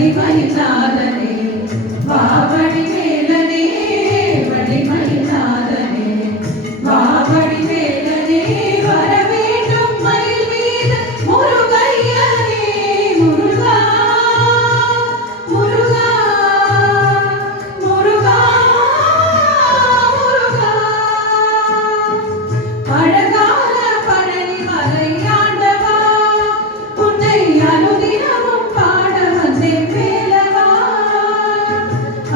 வள்ளிமயிலாதனே வாவடி வேலனே வள்ளிமயிலாதனே வாவடி வேலனே வர வேண்டும் மயில் மீது முருகையனே முருகா முருகா முருகா முருகா அழகான பழனி மலை ஆண்டவா உன்னை அனுதினமும் பாட வந்தேன் வேலவா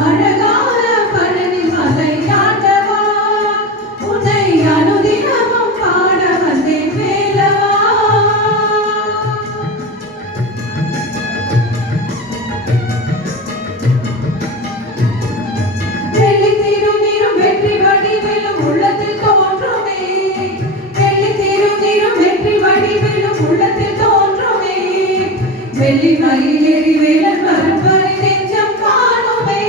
அழகான பழனி மலை ஆண்டவா உன்னை அனுதினமும் பாட வந்தேன் வேலவா வெள்ளி திருநீரும் வெற்றி வடிவிலும் உள்ளத்தில் தோன்றுமே வெள்ளி திருநீரும் வெற்றி வடிவிலும் உள்ளத்தில் தோன்றுமே வெள்ளி மயிலேறி வேலன் வரும் வரை நெஞ்சம் காணுமே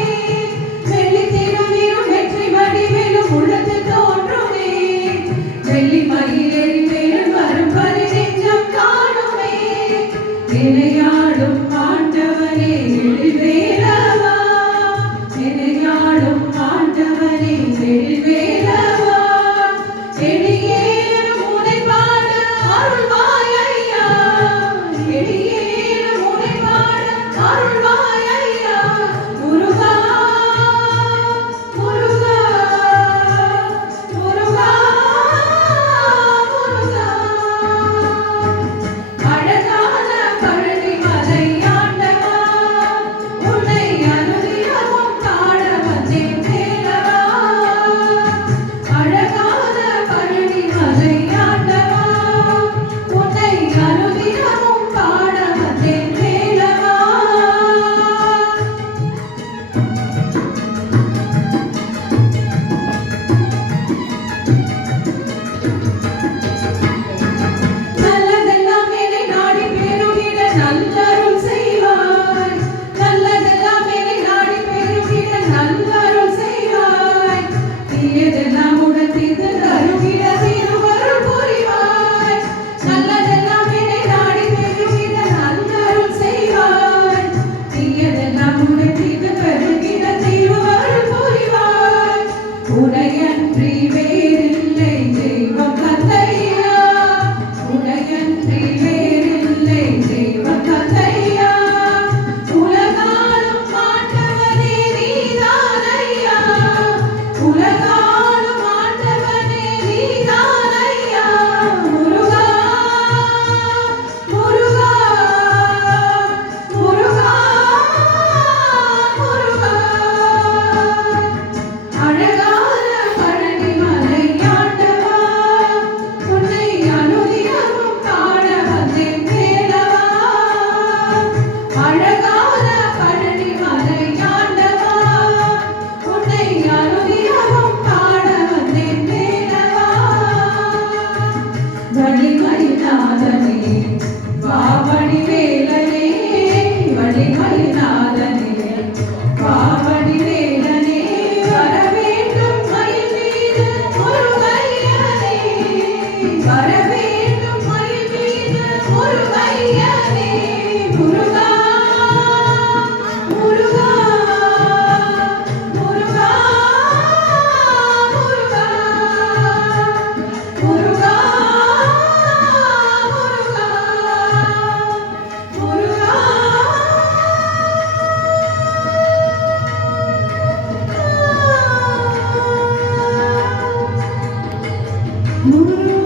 வெள்ளி திருநீரும் வெற்றி வடிவிலும் உள்ளத்தில் தோன்றுமே வெள்ளி மயிலேறி வேலன் வரும் வரை நெஞ்சம் காணுமே இணையாடும் ஆண்டவனே எழில்வேலவா இணையாடும் ஆண்டவனே எழில்வேலவா எளியேறும் உனை பாட அருள்வாய் ஐயா எளியேறும் உனை பாட அருள்வாய் ஐயா முருகா முருகா முருகா முருகா அழகான பழனி மலை ஆண்டவா உன்னை அனுதினமும் பாட வந்தேன் வேலவா அழகான பழனி மலை ஆண்டவா உன்னை அனுதினமும் பாட வந்தேன் வேலவா நல்லதெல்லாம் என்னை நாடி பெருகிட நல்லருள் செய்வாய் நல்லதெல்லாம் என்னை நாடி பெருகிட நல்லருள் செய்வாய் தீயதெல்லாம் உடத்திற்கு அருகிட திருவருள் புரிவாய் நல்லதெல்லாம் என்னை நாடி பெருகிட நல்லருள் செய்வாய் தீயதெல்லாம் உடத்திற்கு பெருகிட திருவருள் புரிவாய் உனையன்றி வேறில்லை தெய்வம் தந்தையா உனையன்றி வேறில்லை தெய்வம் தந்தையா உலகாலும் ஆண்டவனே நீதானையா உலகாலும் ஆண்டவனே நீதானையா முருகா முருகா முருகா முருகா அழகான பழனி மலை ஆண்டவா உன்னை அனுதினமும் பாட வந்தேன் வேலவா அழகான பழனி மலை ஆண்டவா உன்னை அனுதினமும் பாட வந்தேன் வேலவா வள்ளிமயிலாதனே வாவடி வேலனே வள்ளிமயிலாதனே வாவடி வேலனே வர வேண்டும் மயில் மீது முருகையனே வர வேண்டும் மயில் மீது முருகையனே முருகா முருகா முருகா முருகா முருகா முருகா முருகா